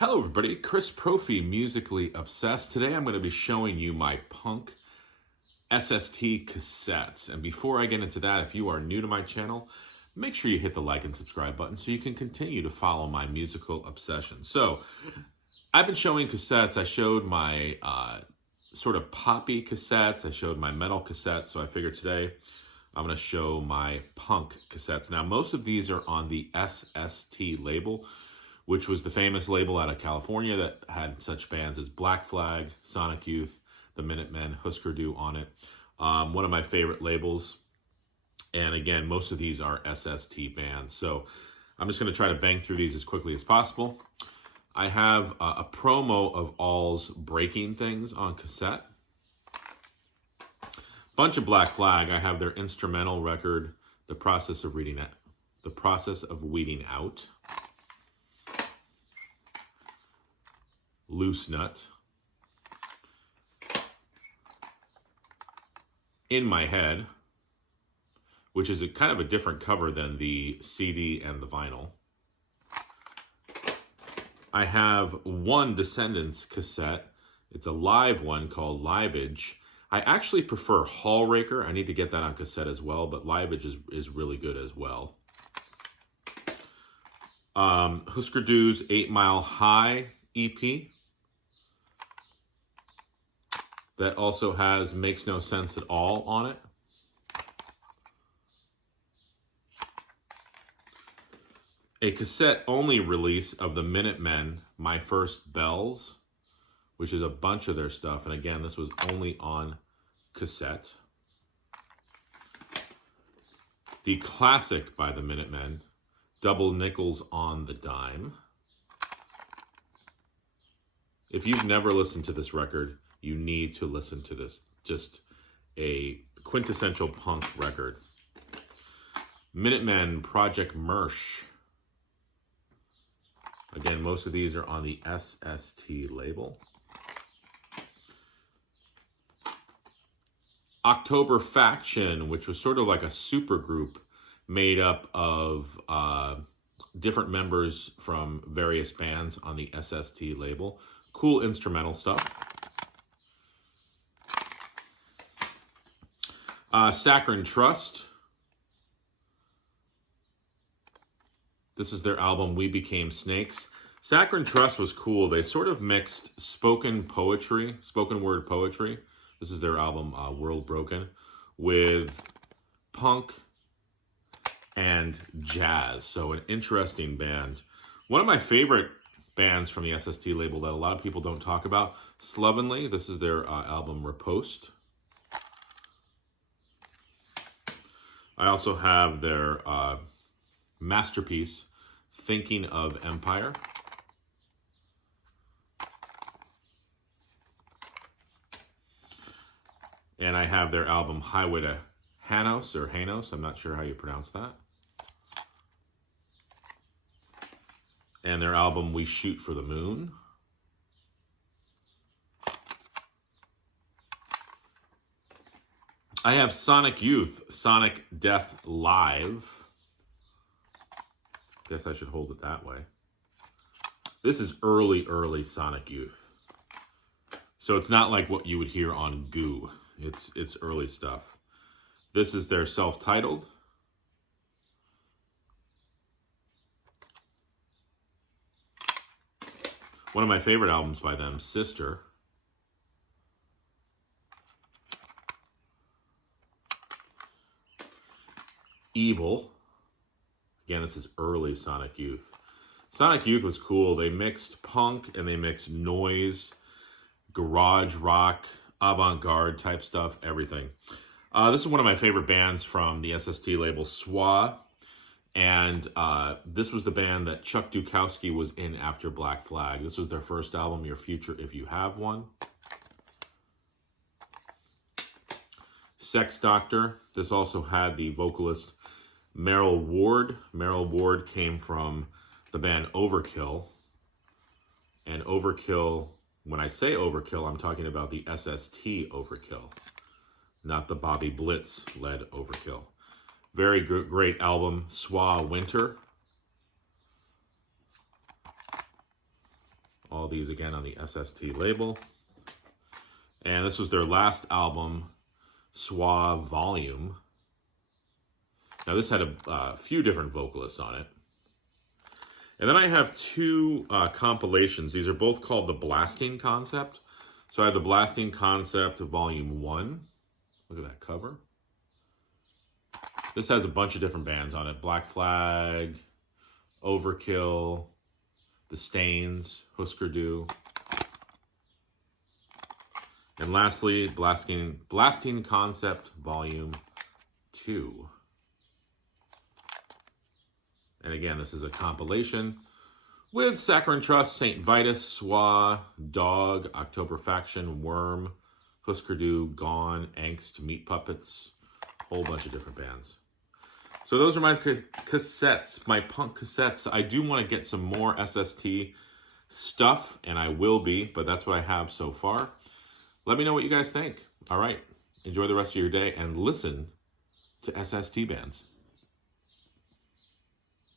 Hello everybody, Chris Profi, Musically Obsessed. Today I'm going to be showing you my punk SST cassettes. And before I get into that, if you are new to my channel, make sure you hit the like and subscribe button so you can continue to follow my musical obsession. So I've been showing cassettes. I showed my sort of poppy cassettes. I showed my metal cassettes. So I figured today I'm going to show my punk cassettes. Now most of these are on the SST label, which was the famous label out of California that had such bands as Black Flag, Sonic Youth, the Minutemen, Husker Du on it. One of my favorite labels. And again, most of these are SST bands. So I'm just going to try to bang through these as quickly as possible. I have a promo of All's Breaking Things on cassette. Bunch of Black Flag. I have their instrumental record, The Process of Weeding Out. Loose Nut, In My Head, which is a kind of a different cover than the CD and the vinyl. I have one Descendants cassette. It's a live one called Liveage. I actually prefer Hallraker. I need to get that on cassette as well, but Liveage is really good as well. Husker Du's 8 Mile High EP. That also has Makes No Sense at All on it. A cassette-only release of the Minutemen, My First Bells, which is a bunch of their stuff. And again, this was only on cassette. The classic by the Minutemen, Double Nickels on the Dime. If you've never listened to this record, you need to listen to this. Just a quintessential punk record. Minutemen, Project Mersh. Again, most of these are on the SST label. October Faction, which was sort of like a super group made up of different members from various bands on the SST label. Cool instrumental stuff. Saccharine Trust. This is their album, We Became Snakes. Saccharine Trust was cool. They sort of mixed spoken word poetry. This is their album, WORLDBROKEN, with punk and jazz. So an interesting band. One of my favorite bands from the SST label that a lot of people don't talk about, Slovenly. This is their album, Riposte. I also have their masterpiece, Thinking of Empire. And I have their album, Highway to Hanos, or Hanos, I'm not sure how you pronounce that. And their album, We Shoot for the Moon. I have Sonic Youth, Sonic Death Live. Guess I should hold it that way. This is early Sonic Youth. So it's not like what you would hear on Goo. It's early stuff. This is their self-titled. One of my favorite albums by them, Sister. Evil. Again, this is early Sonic Youth. Sonic Youth was cool. They mixed punk and they mixed noise, garage rock, avant-garde type stuff, everything. This is one of my favorite bands from the SST label, SWA. And this was the band that Chuck Dukowski was in after Black Flag. This was their first album, Your Future If You Have One. Sex Doctor. This also had the vocalist Meryl Ward. Meryl Ward came from the band Overkill. And Overkill, when I say Overkill, I'm talking about the SST Overkill, not the Bobby Blitz-led Overkill. Very great album, SWA Winter. these again on the SST label. And this was their last album, Suave Volume. Now this had a few different vocalists on it. And then I have two compilations. These are both called The Blasting Concept. So I have The Blasting Concept Volume 1. Look at that cover. This has a bunch of different bands on it. Black Flag, Overkill, The Stains, Husker Du. And lastly, Blasting Concept Volume 2. And again, this is a compilation with Saccharine Trust, St. Vitus, Swa, Dog, October Faction, Worm, Husker Du, Gone, Angst, Meat Puppets, a whole bunch of different bands. So those are my cassettes, my punk cassettes. I do want to get some more SST stuff, and I will be, but that's what I have so far. Let me know what you guys think. All right, enjoy the rest of your day and listen to SST bands.